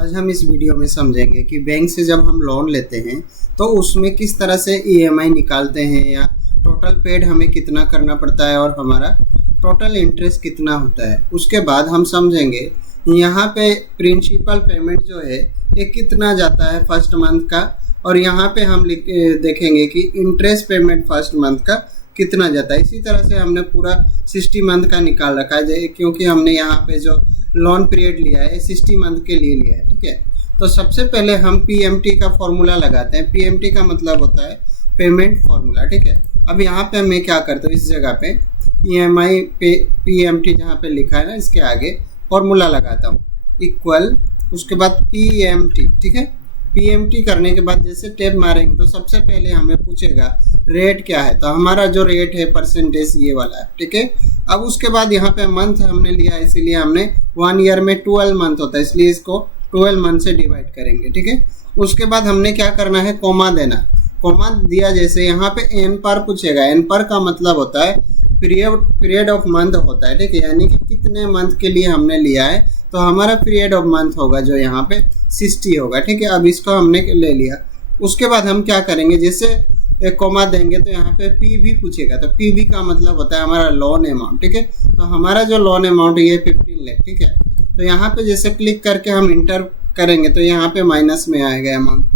आज हम इस वीडियो में समझेंगे कि बैंक से जब हम लोन लेते हैं तो उसमें किस तरह से ईएमआई निकालते हैं या टोटल पेड हमें कितना करना पड़ता है और हमारा टोटल इंटरेस्ट कितना होता है। उसके बाद हम समझेंगे यहाँ पे प्रिंसिपल पेमेंट जो है ये कितना जाता है फर्स्ट मंथ का, और यहाँ पे हम देखेंगे कि इंटरेस्ट पेमेंट फर्स्ट मंथ का कितना जाता है। इसी तरह से हमने पूरा 60 मंथ का निकाल रखा है, क्योंकि हमने यहाँ पे जो लोन पीरियड लिया है 60 मंथ के लिए लिया है। ठीक है, तो सबसे पहले हम पीएमटी का फॉर्मूला लगाते हैं। पीएमटी का मतलब होता है पेमेंट फॉर्मूला। ठीक है, अब यहाँ पे मैं क्या करता हूँ, इस जगह पे ईएमआई पे पीएमटी जहाँ पे लिखा है ना, इसके आगे फॉर्मूला लगाता हूँ इक्वल, उसके बाद पीएमटी। ठीक है, पीएमटी करने के बाद जैसे टैब मारेंगे तो सबसे पहले हमें पूछेगा रेट क्या है, तो हमारा जो रेट है परसेंटेज ये वाला है। ठीक है, अब उसके बाद यहाँ पे मंथ हमने लिया है, इसीलिए हमने 1 ईयर में 12 मंथ होता है, इसलिए इसको 12 मंथ से डिवाइड करेंगे। ठीक है, उसके बाद हमने क्या करना है, कोमा देना। कोमा दिया जैसे यहाँ पे एन पर पूछेगा, एन पर का मतलब होता है पीरियड ऑफ मंथ होता है। ठीक है, यानी कि कितने मंथ के लिए हमने लिया है, तो हमारा पीरियड ऑफ मंथ होगा जो यहाँ पे 60 होगा। ठीक है, अब इसको हमने ले लिया। उसके बाद हम क्या करेंगे, जैसे एक कोमा देंगे तो यहाँ पे पीवी पूछेगा, तो पीवी का मतलब होता है हमारा लोन अमाउंट। ठीक है, तो हमारा जो लोन अमाउंट ये 15 लाख। ठीक है, तो यहाँ पे जैसे क्लिक करके हम इंटर करेंगे तो यहाँ पे माइनस में आएगा अमाउंट।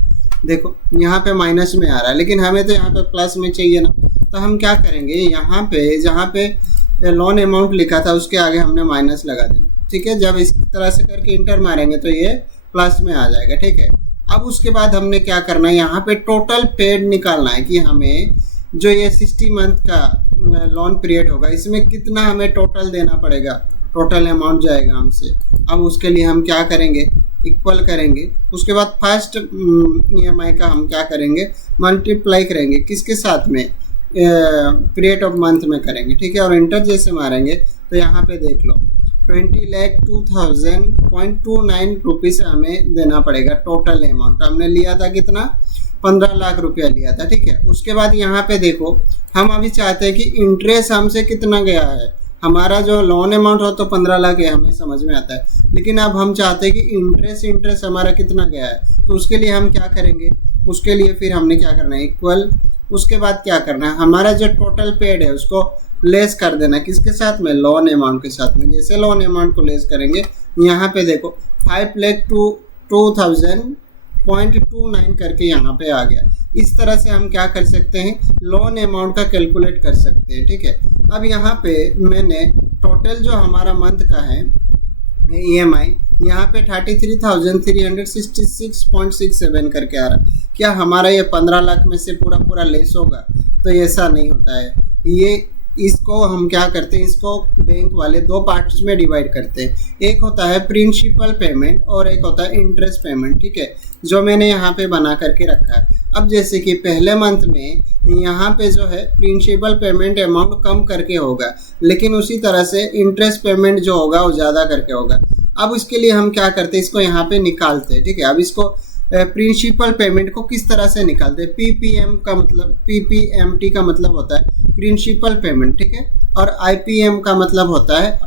देखो यहाँ पे माइनस में आ रहा है, लेकिन हमें तो यहाँ पे प्लस में चाहिए ना, तो हम क्या करेंगे, यहाँ पे जहाँ पे लोन अमाउंट लिखा था उसके आगे हमने माइनस लगा देना। ठीक है, जब इस तरह से करके इंटर मारेंगे तो ये प्लस में आ जाएगा। ठीक है, अब उसके बाद हमने क्या करना है, यहाँ पे टोटल पेड निकालना है कि हमें जो ये 60 मंथ का लोन पीरियड होगा इसमें कितना हमें टोटल देना पड़ेगा, टोटल अमाउंट जाएगा हमसे। अब उसके लिए हम क्या करेंगे, इक्वल करेंगे। उसके बाद फर्स्ट ईएमआई का हम क्या करेंगे, मल्टीप्लाई करेंगे, किसके साथ में, पीरियड ऑफ मंथ में करेंगे। ठीक है, और इंटर जैसे मारेंगे तो यहाँ पे देख लो 20,02,000.29 रुपीज़ हमें देना पड़ेगा टोटल अमाउंट। हमने लिया था कितना, 15 लाख रुपया लिया था। ठीक है, उसके बाद यहाँ पे देखो हम अभी चाहते हैं कि इंटरेस्ट हमसे कितना गया है। हमारा जो लोन अमाउंट हो तो 15 लाख है, हमें समझ में आता है, लेकिन अब हम चाहते हैं कि इंटरेस्ट हमारा कितना गया है, तो उसके लिए हम क्या करेंगे, उसके लिए फिर हमने क्या करना है, इक्वल। उसके बाद क्या करना है, हमारा जो टोटल पेड है उसको लेस कर देना, किसके साथ में, लोन अमाउंट के साथ में। जैसे लोन अमाउंट को लेस करेंगे यहाँ पे देखो 5,02,000.29 करके यहाँ पे आ गया। इस तरह से हम क्या कर सकते हैं, लोन अमाउंट का कैलकुलेट कर सकते हैं। ठीक है, अब यहाँ पे मैंने टोटल जो हमारा मंथ का है ईएमआई यहाँ पे 33,366.67 करके आ रहा है। क्या हमारा ये 15 लाख में से पूरा लेस होगा, तो ऐसा नहीं होता है। ये इसको हम क्या करते हैं, इसको बैंक वाले दो पार्ट्स में डिवाइड करते हैं, एक होता है प्रिंसिपल पेमेंट और एक होता है इंटरेस्ट पेमेंट। ठीक है, जो मैंने यहाँ पे बना करके रखा है। अब जैसे कि पहले मंथ में यहाँ पे जो है प्रिंसिपल पेमेंट अमाउंट कम करके होगा, लेकिन उसी तरह से इंटरेस्ट पेमेंट जो होगा वो ज़्यादा करके होगा। अब इसके लिए हम क्या करते हैं, इसको यहाँ पे निकालते हैं। ठीक है, अब इसको प्रिंसिपल पेमेंट को किस तरह से निकालते हैं, पीपीएमटी का मतलब होता है प्रिंसिपल पेमेंट। ठीक है, और आईपीएम का मतलब होता है,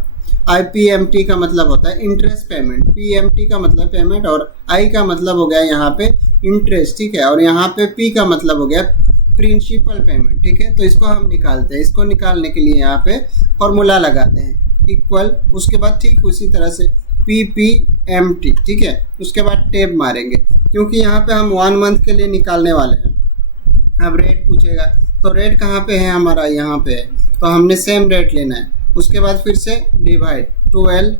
आईपीएमटी का मतलब होता है इंटरेस्ट पेमेंट। पीएमटी का मतलब पेमेंट और आई का मतलब हो गया यहाँ पे इंटरेस्ट। ठीक है, और यहाँ पे पी का मतलब हो गया प्रिंसिपल पेमेंट। ठीक है, तो इसको हम निकालते हैं। इसको निकालने के लिए यहाँ पे फॉर्मूला लगाते हैं इक्वल, उसके बाद ठीक उसी तरह से पीपीएमटी। ठीक है, उसके बाद टैब मारेंगे, क्योंकि यहाँ पे हम 1 मंथ के लिए निकालने वाले हैं। अब रेट पूछेगा, तो रेट कहाँ पे है हमारा, यहाँ पे है, तो हमने सेम रेट लेना है। उसके बाद फिर से डिवाइड 12,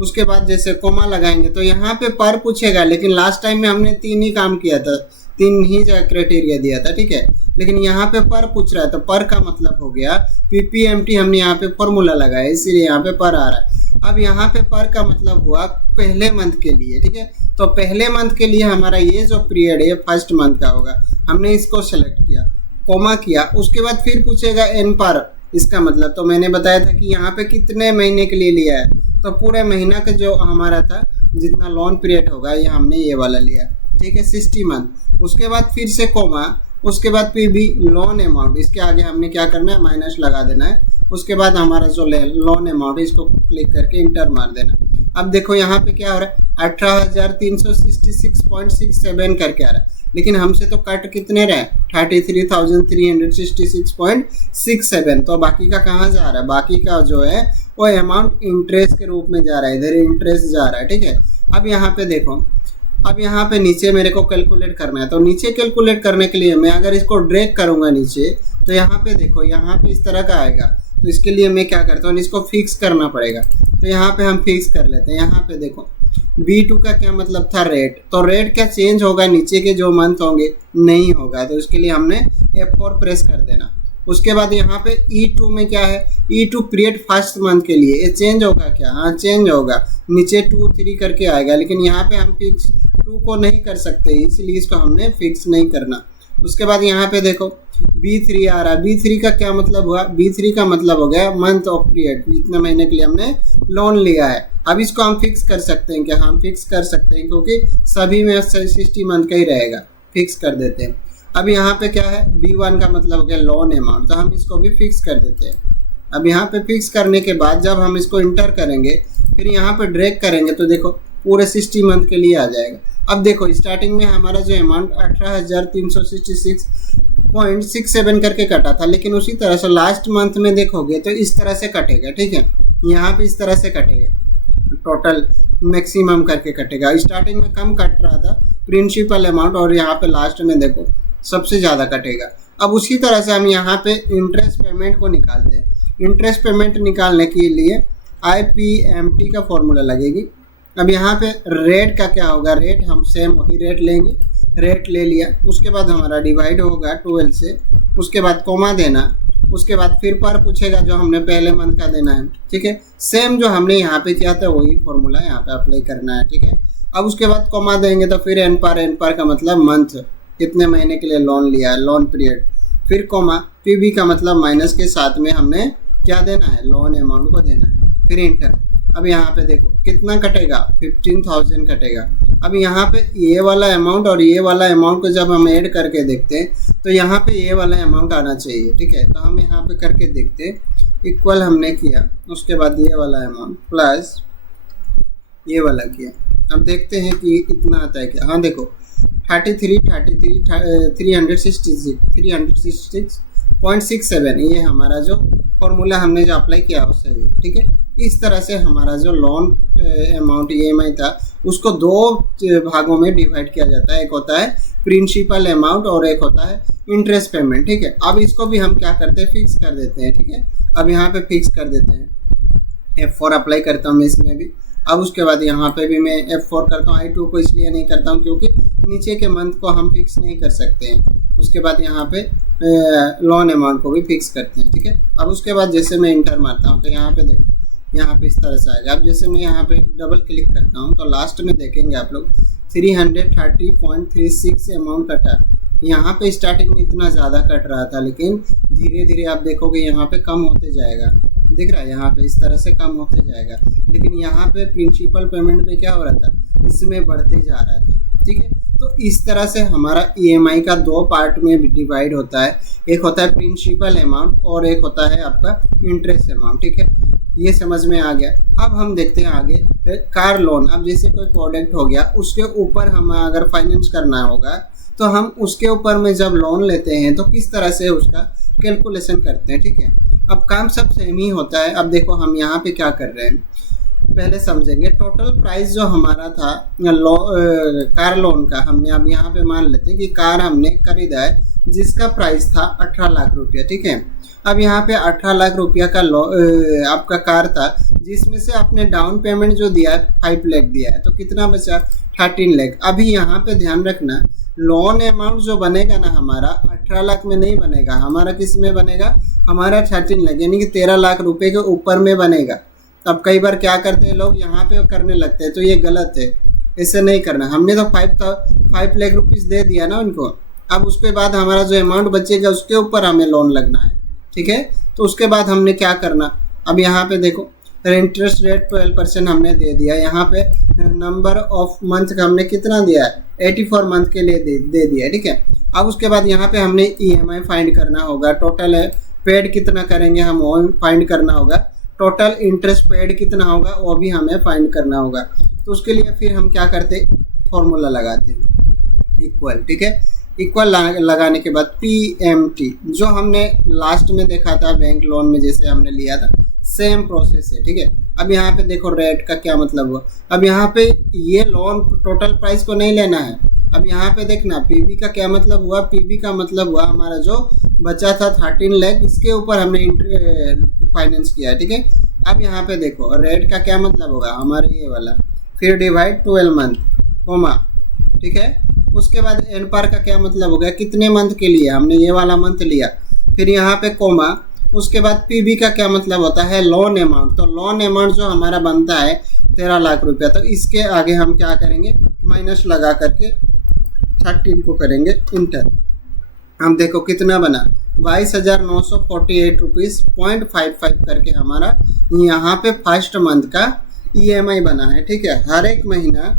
उसके बाद जैसे कोमा लगाएंगे तो यहाँ पे पर पूछेगा, लेकिन लास्ट टाइम में हमने 3 ही काम किया था, 3 ही क्राइटेरिया दिया था। ठीक है, लेकिन यहाँ पे पर पूछ रहा है, तो पर का मतलब हो गया पीपीएमटी, हमने यहाँ पे फॉर्मूला लगाया इसीलिए यहाँ पे पर आ रहा है। अब यहाँ पे पर का मतलब हुआ पहले मंथ के लिए। ठीक है, तो पहले मंथ के लिए हमारा ये जो पीरियड है फर्स्ट मंथ का होगा, हमने इसको सेलेक्ट किया, कोमा किया। उसके बाद फिर पूछेगा एन पर, इसका मतलब तो मैंने बताया था कि यहाँ पे कितने महीने के लिए लिया है, तो पूरे महीना का जो हमारा था जितना लोन पीरियड होगा ये हमने ये वाला लिया। ठीक है, 60 मंथ। उसके बाद फिर से कोमा, उसके बाद पीबी लोन अमाउंट, इसके आगे हमने क्या करना है, माइनस लगा देना है। उसके बाद हमारा जो लोन अमाउंट है इसको क्लिक करके इंटर मार देना। अब देखो यहाँ पे क्या हो रहा है, 18,366.67 करके आ रहा है, लेकिन हमसे तो कट कितने रहे, 33,366.67। तो बाकी का कहाँ जा रहा है, बाकी का जो है वो अमाउंट इंटरेस्ट के रूप में जा रहा है, इधर इंटरेस्ट जा रहा है, ठीक है। अब यहाँ पे देखो, अब यहाँ पे नीचे मेरे को कैलकुलेट करना है, तो नीचे कैलकुलेट करने के लिए मैं अगर इसको ड्रैग करूँगा नीचे, तो यहाँ पे देखो, यहाँ पे इस तरह का आएगा। तो इसके लिए मैं क्या करता हूँ, इसको फिक्स करना पड़ेगा। तो यहाँ पे हम फिक्स कर लेते हैं। यहाँ पे देखो B2 का क्या मतलब था, रेट। तो रेट क्या चेंज होगा, नीचे के जो मंथ होंगे नहीं होगा, तो इसके लिए हमने F4 प्रेस कर देना। उसके बाद यहाँ पे E2 में क्या है, E2 पीरियड फर्स्ट मंथ के लिए, ये चेंज होगा क्या, हाँ चेंज होगा, नीचे 2 3 करके आएगा, लेकिन यहाँ पे हम फिक्स 2 को नहीं कर सकते, इसलिए इसको हमने फिक्स नहीं करना। उसके बाद यहाँ पे देखो B3 आ रहा है। B3 का क्या मतलब हुआ, B3 का मतलब हो गया मंथ ऑफ पीरियड, जितने महीने के लिए हमने लोन लिया है। अब इसको हम फिक्स कर सकते हैं क्या, हम फिक्स कर सकते हैं, क्योंकि सभी में 60 मंथ का ही रहेगा, फिक्स कर देते हैं। अब यहाँ पे क्या है, B1 का मतलब हो गया लोन अमाउंट, तो हम इसको भी फिक्स कर देते हैं। अब यहाँ पे फिक्स करने के बाद जब हम इसको इंटर करेंगे, फिर यहाँ पे ड्रैग करेंगे, तो देखो पूरे 60 मंथ के लिए आ जाएगा। अब देखो स्टार्टिंग में हमारा जो अमाउंट 18,366.67 करके कटा था, लेकिन उसी तरह से लास्ट मंथ में देखोगे तो इस तरह से कटेगा, ठीक है। यहाँ पे इस तरह से कटेगा, टोटल मैक्सिमम करके कटेगा। स्टार्टिंग में कम कट रहा था प्रिंसिपल अमाउंट, और यहाँ पे लास्ट में देखो सबसे ज़्यादा कटेगा। अब उसी तरह से हम यहाँ पे इंटरेस्ट पेमेंट को निकालते हैं। इंटरेस्ट पेमेंट निकालने के लिए IPMT का फॉर्मूला लगेगी। अब यहाँ पे रेट का क्या होगा, रेट हम सेम वही रेट लेंगे, रेट ले लिया, उसके बाद हमारा डिवाइड होगा 12 से, उसके बाद कोमा देना, उसके बाद फिर पर पूछेगा जो हमने पहले मंथ का देना है, ठीक है। सेम जो हमने यहाँ पे किया था वही फॉर्मूला यहाँ पे अप्लाई करना है, ठीक है। अब उसके बाद कोमा देंगे, तो फिर एन पर का मतलब मंथ, कितने महीने के लिए लोन लिया है, लोन पीरियड, फिर कोमा, PB का मतलब माइनस के साथ में हमने क्या देना है, लोन अमाउंट को देना है, फिर इंटर। अब यहाँ पे देखो कितना कटेगा, 15,000 कटेगा। अब यहाँ पे ये वाला अमाउंट और ये वाला अमाउंट को जब हम ऐड करके देखते हैं, तो यहाँ पे ये वाला अमाउंट आना चाहिए, ठीक है। तो हम यहाँ पे करके देखते हैं, इक्वल हमने किया, उसके बाद ये वाला अमाउंट प्लस ये वाला किया। अब देखते हैं कि इतना आता है क्या। हाँ देखो 366.67 ये हमारा जो फॉर्मूला हमने जो अप्लाई किया उससे ही, ठीक है। इस तरह से हमारा जो लोन अमाउंट EMI था उसको 2 भागों में डिवाइड किया जाता है, एक होता है प्रिंसिपल अमाउंट और एक होता है इंटरेस्ट पेमेंट, ठीक है। अब इसको भी हम क्या करते हैं, फिक्स कर देते हैं, ठीक है। अब यहाँ पे फिक्स कर देते हैं, F4 अप्लाई करता हूँ मैं इसमें भी। अब उसके बाद यहाँ पे भी मैं F4 करता हूँ। I2 को इसलिए नहीं करता हूँ क्योंकि नीचे के मंथ को हम फिक्स नहीं कर सकते हैं। उसके बाद यहाँ पे लोन अमाउंट को भी फिक्स करते हैं, ठीक है। अब उसके बाद जैसे मैं इंटर मारता हूँ तो यहाँ पे देखो, यहाँ पे इस तरह से आएगा। अब जैसे मैं यहाँ पे डबल क्लिक करता हूँ तो लास्ट में देखेंगे आप लोग 330.36 अमाउंट कटा। यहाँ पे स्टार्टिंग में इतना ज़्यादा कट रहा था, लेकिन धीरे धीरे आप देखोगे यहाँ पे कम होते जाएगा, दिख रहा है, यहाँ पे इस तरह से कम होते जाएगा। लेकिन यहाँ पे प्रिंसिपल पेमेंट में क्या हो रहा था, इसमें बढ़ते जा रहा था, ठीक है। तो इस तरह से हमारा EMI का 2 पार्ट में डिवाइड होता है, एक होता है प्रिंसिपल अमाउंट और एक होता है आपका इंटरेस्ट अमाउंट, ठीक है। ये समझ में आ गया। अब हम देखते हैं आगे कार लोन। अब जैसे कोई प्रोडक्ट हो गया, उसके ऊपर हमें अगर फाइनेंस करना होगा तो हम उसके ऊपर में जब लोन लेते हैं तो किस तरह से उसका कैलकुलेशन करते हैं, ठीक है। अब काम सब सेम ही होता है। अब देखो हम यहाँ पे क्या कर रहे हैं, पहले समझेंगे। टोटल प्राइस जो हमारा था कार लोन का, हमने अब यहाँ पे मान लेते हैं कि कार हमने खरीदा है जिसका प्राइस था 18 लाख रुपया, ठीक है। अब यहाँ पे 18 लाख रुपया का आपका कार था, जिसमें से आपने डाउन पेमेंट जो दिया है 5 लाख दिया है, तो कितना बचा 13 लाख। अभी यहाँ पे ध्यान रखना, लोन अमाउंट जो बनेगा ना हमारा 18 लाख में नहीं बनेगा, हमारा किस में बनेगा, हमारा 13 लाख यानी कि 13 लाख रुपए के ऊपर में बनेगा। अब कई बार क्या करते हैं लोग, यहाँ पे करने लगते हैं, तो ये गलत है, ऐसे नहीं करना। हमने तो 5 लाख रुपीज़ दे दिया ना उनको। अब उसके बाद हमारा जो अमाउंट बचेगा उसके ऊपर हमें लोन लगना है, ठीक है। तो उसके बाद हमने क्या करना, अब यहाँ पे देखो इंटरेस्ट रेट 12% हमने दे दिया। यहाँ पे नंबर ऑफ मंथ का हमने कितना दिया है, 84 मंथ के लिए दे दिया, ठीक है। अब उसके बाद यहाँ पे हमने EMI फाइंड करना होगा, टोटल है पेड कितना करेंगे हम वो फाइंड करना होगा। टोटल इंटरेस्ट पेड कितना होगा वो भी हमें फाइंड करना होगा। तो उसके लिए फिर हम क्या करते हैं, फॉर्मूला लगाते हैं इक्वल, ठीक है। इक्वल लगाने के बाद PMT जो हमने लास्ट में देखा था बैंक लोन में जैसे हमने लिया था, सेम प्रोसेस है, ठीक है। अब यहाँ पे देखो रेट का क्या मतलब हुआ, अब यहाँ पे ये लोन टोटल प्राइस को नहीं लेना है। अब यहाँ पे देखना PB का क्या मतलब हुआ, PB का मतलब हुआ हमारा जो बचा था 13 लाख, इसके ऊपर हमने फाइनेंस किया, ठीक है। अब यहाँ पे देखो रेट का क्या मतलब होगा हमारे ये वाला, फिर डिवाइड 12 मंथ कोमा, ठीक है। उसके बाद एन पार का क्या मतलब हो गया, कितने मंथ के लिए हमने ये वाला मंथ लिया, फिर यहाँ पे कोमा। उसके बाद PB का क्या मतलब होता है, लोन अमाउंट। तो लोन अमाउंट जो हमारा बनता है 13 लाख रुपया, तो इसके आगे हम क्या करेंगे, माइनस लगा करके 13 को करेंगे इंटर। हम देखो कितना बना, 22,948 रुपीज़ 0.55 करके हमारा यहाँ पे फर्स्ट मंथ का EMI बना है, ठीक है। हर एक महीना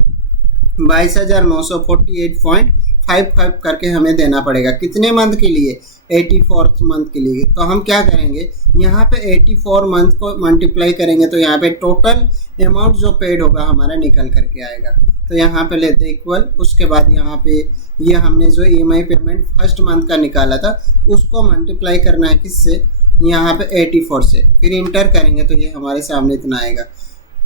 22,948.55 करके हमें देना पड़ेगा, कितने मंथ के लिए, 84 मंथ के लिए। तो हम क्या करेंगे, यहाँ पे 84 मंथ को मल्टीप्लाई करेंगे तो यहाँ पे टोटल अमाउंट जो पेड होगा हमारा निकल करके आएगा। तो यहाँ पे लेते इक्वल, उसके बाद यहाँ पे ये हमने जो EMI पेमेंट फर्स्ट मंथ का निकाला था उसको मल्टीप्लाई करना है किससे, यहाँ पे 84 से, फिर इंटर करेंगे तो ये हमारे सामने इतना आएगा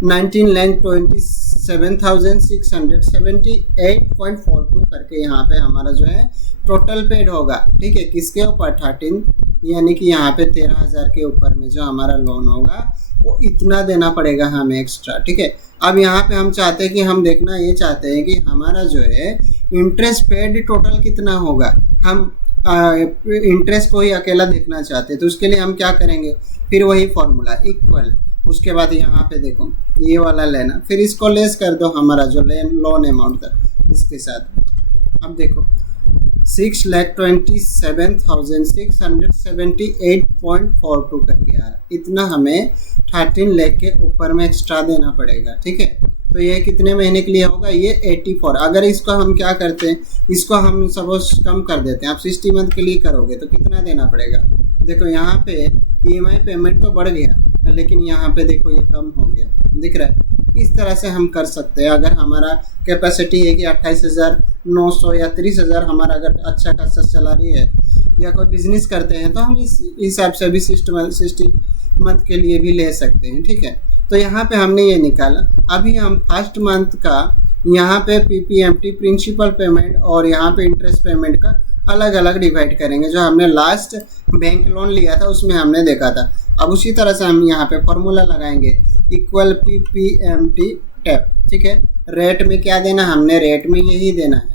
19,27,678.42 करके यहाँ पे हमारा जो है टोटल पेड होगा, ठीक है। किसके ऊपर, 13, यानी कि यहाँ पे 13,000 के ऊपर में जो हमारा लोन होगा वो इतना देना पड़ेगा हमें एक्स्ट्रा, ठीक है। अब यहाँ पे हम चाहते हैं कि हम देखना ये चाहते हैं कि हमारा जो है इंटरेस्ट पेड टोटल कितना होगा, हम इंटरेस्ट को ही अकेला देखना चाहते हैं। तो उसके लिए हम क्या करेंगे, फिर वही फॉर्मूला इक्वल, उसके बाद यहाँ पे देखो ये वाला लेना, फिर इसको लेस कर दो हमारा जो लोन अमाउंट था इसके साथ। अब देखो 6,27,678.42 करके आ रहा, इतना हमें 13 लाख के ऊपर में एक्स्ट्रा देना पड़ेगा, ठीक है। तो ये कितने महीने के लिए होगा, ये 84। अगर इसको हम क्या करते हैं, इसको हम सपोज कम कर देते हैं, आप 60 मंथ के लिए करोगे तो कितना देना पड़ेगा। देखो यहाँ पे EMI पेमेंट तो बढ़ गया लेकिन यहाँ पे देखो ये कम हो गया, दिख रहा है। इस तरह से हम कर सकते हैं। अगर हमारा कैपेसिटी है कि 28,900 या 30,000 हमारा अगर अच्छा खासा सैलरी है या कोई बिजनेस करते हैं तो हम इस हिसाब से भी 60 मंथ के लिए भी ले सकते हैं, ठीक है। तो यहाँ पे हमने ये निकाला। अभी हम फर्स्ट मंथ का यहाँ पे PPMT प्रिंसिपल पेमेंट और यहाँ पे इंटरेस्ट पेमेंट का अलग अलग डिवाइड करेंगे, जो हमने लास्ट बैंक लोन लिया था उसमें हमने देखा था। अब उसी तरह से हम यहाँ पे फॉर्मूला लगाएंगे इक्वल PPMT टैप, ठीक है। रेट में क्या देना, हमने रेट में यही देना है,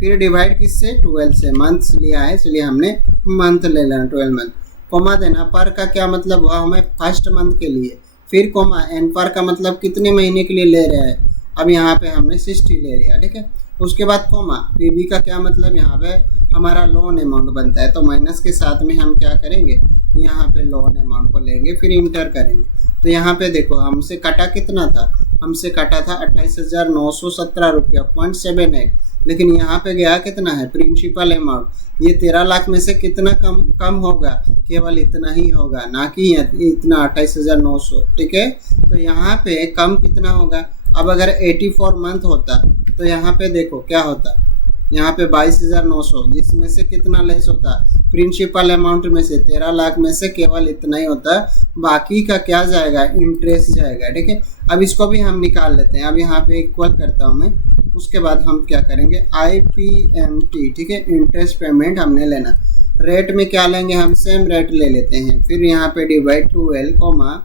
फिर डिवाइड किससे, 12 से। मंथ्स लिया है इसलिए हमने मंथ ले लेना, 12 मंथ। कोमा देना, पर का क्या मतलब हुआ, हमें फर्स्ट मंथ के लिए, फिर कोमा एन पर का मतलब कितने महीने के लिए ले रहे हैं। अब यहाँ पे हमने 60 ले लिया, ठीक है। उसके बाद कोमा PB का क्या मतलब, यहाँ पे हमारा लोन अमाउंट बनता है तो माइनस के साथ में हम क्या करेंगे, यहाँ पे लोन अमाउंट को लेंगे, फिर इंटर करेंगे। तो यहाँ पे देखो हमसे कटा कितना था, हमसे कटा था 28,917 रुपया 0.78, लेकिन यहाँ पे गया कितना है, प्रिंसिपल अमाउंट। ये 13 लाख में से कितना कम होगा, केवल इतना ही होगा, ना कि इतना 28,900, ठीक है। तो यहाँ पे कम कितना होगा। अब अगर 84 मंथ होता तो यहाँ पे देखो क्या होता, यहाँ पे 22,900, जिसमें से कितना लेस होता, प्रिंसिपल अमाउंट में से 13 लाख में से केवल इतना ही होता, बाकी का क्या जाएगा, इंटरेस्ट जाएगा, ठीक है। अब इसको भी हम निकाल लेते हैं। अब यहाँ पे इक्वल करता हूँ मैं, उसके बाद हम क्या करेंगे, IPMT, ठीक है, इंटरेस्ट पेमेंट हमने लेना। रेट में क्या लेंगे, हम सेम रेट ले लेते हैं, फिर यहाँ पे डिवाइड 12 कोमा,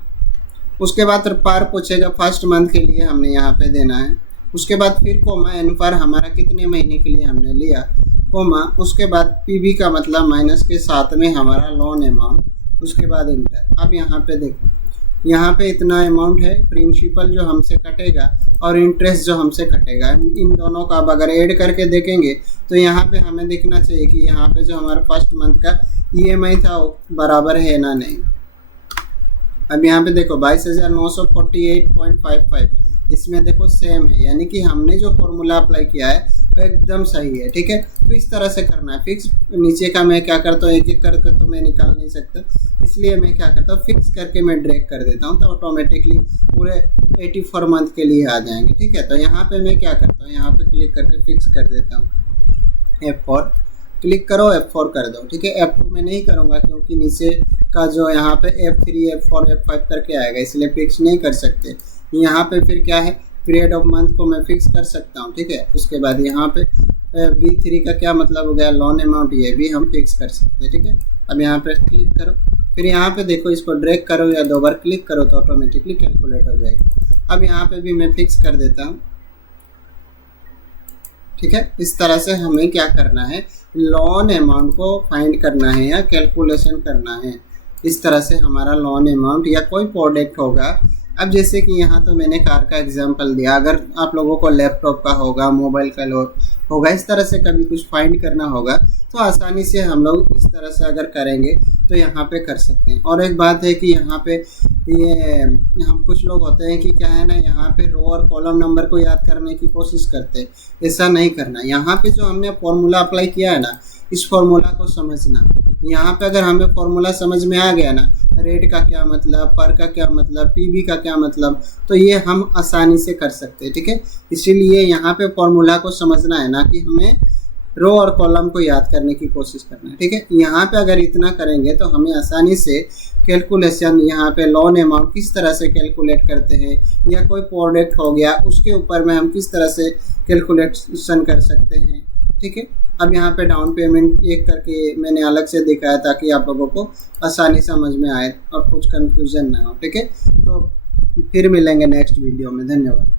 उसके बाद पर पूछेगा फर्स्ट मंथ के लिए हमने यहाँ पे देना है, उसके बाद फिर कोमा एन पर हमारा कितने महीने के लिए हमने लिया, कोमा, उसके बाद PB का मतलब माइनस के साथ में हमारा लोन अमाउंट, उसके बाद इंटर। अब यहाँ पे देखो, यहाँ पे इतना अमाउंट है, प्रिंसिपल जो हमसे कटेगा और इंटरेस्ट जो हमसे कटेगा, इन दोनों का अब अगर ऐड करके देखेंगे तो यहाँ पे हमें दिखना चाहिए कि यहाँ पे जो हमारा फर्स्ट मंथ का EMI था वो बराबर है ना नहीं। अब यहाँ पे देखो 22,948.55, इसमें देखो सेम है, यानी कि हमने जो फॉर्मूला अप्लाई किया है वो एकदम सही है, ठीक है। तो इस तरह से करना है, फिक्स नीचे का मैं क्या करता हूँ, एक एक करके तो मैं निकाल नहीं सकता, इसलिए मैं क्या करता हूँ फिक्स करके मैं ड्रैग कर देता हूँ, तो ऑटोमेटिकली पूरे 84 मंथ के लिए आ जाएंगे। ठीक है, तो यहाँ पे मैं क्या करता हूँ, यहाँ पे क्लिक करके फिक्स कर देता हूँ, F4 क्लिक करो, F4 कर दो। ठीक है, F2 में नहीं करूँगा क्योंकि नीचे का जो यहाँ पे F3 F4 F5 करके आएगा, इसलिए फिक्स नहीं कर सकते। यहाँ पे फिर क्या है, पीरियड ऑफ मंथ को मैं फिक्स कर सकता हूँ। ठीक है, उसके बाद यहाँ पे B3 का क्या मतलब हो गया, लोन अमाउंट, ये भी हम फिक्स कर सकते हैं। ठीक है, अब यहाँ पे क्लिक करो, फिर यहाँ पे देखो इसको ड्रैग करो या 2 बार क्लिक करो तो ऑटोमेटिकली कैलकुलेट हो जाएगी। अब यहाँ पे भी मैं फिक्स कर देता हूँ। ठीक है, इस तरह से हमें क्या करना है, लोन अमाउंट को फाइंड करना है या कैलकुलेशन करना है। इस तरह से हमारा लोन अमाउंट या कोई प्रोडक्ट होगा। अब जैसे कि यहाँ तो मैंने कार का एग्जांपल दिया, अगर आप लोगों को लैपटॉप का होगा, मोबाइल का होगा, इस तरह से कभी कुछ फाइंड करना होगा तो आसानी से हम लोग इस तरह से अगर करेंगे तो यहाँ पे कर सकते हैं। और एक बात है कि यहाँ पे ये हम कुछ लोग होते हैं कि क्या है ना, यहाँ पे रो और कॉलम नंबर को याद करने की कोशिश करते हैं, ऐसा नहीं करना। यहाँ पे जो हमने फॉर्मूला अप्लाई किया है ना, इस फॉर्मूला को समझना। यहाँ पे अगर हमें फॉर्मूला समझ में आ गया ना, रेट का क्या मतलब, पर का क्या मतलब, पीबी का क्या मतलब, तो ये हम आसानी से कर सकते हैं। ठीक है, इसीलिए यहाँ पे फॉर्मूला को समझना है, ना कि हमें रो और कॉलम को याद करने की कोशिश करना है। ठीक है, यहाँ पे अगर इतना करेंगे तो हमें आसानी से कैलकुलेशन, यहाँ पे लोन अमाउंट किस तरह से कैलकुलेट करते हैं, या कोई प्रोडक्ट हो गया उसके ऊपर में हम किस तरह से कैलकुलेशन कर सकते हैं। ठीक है, अब यहाँ पे डाउन पेमेंट एक करके मैंने अलग से दिखाया ताकि आप लोगों को आसानी समझ में आए और कुछ कंफ्यूजन ना हो। ठीक है, तो फिर मिलेंगे नेक्स्ट वीडियो में। धन्यवाद।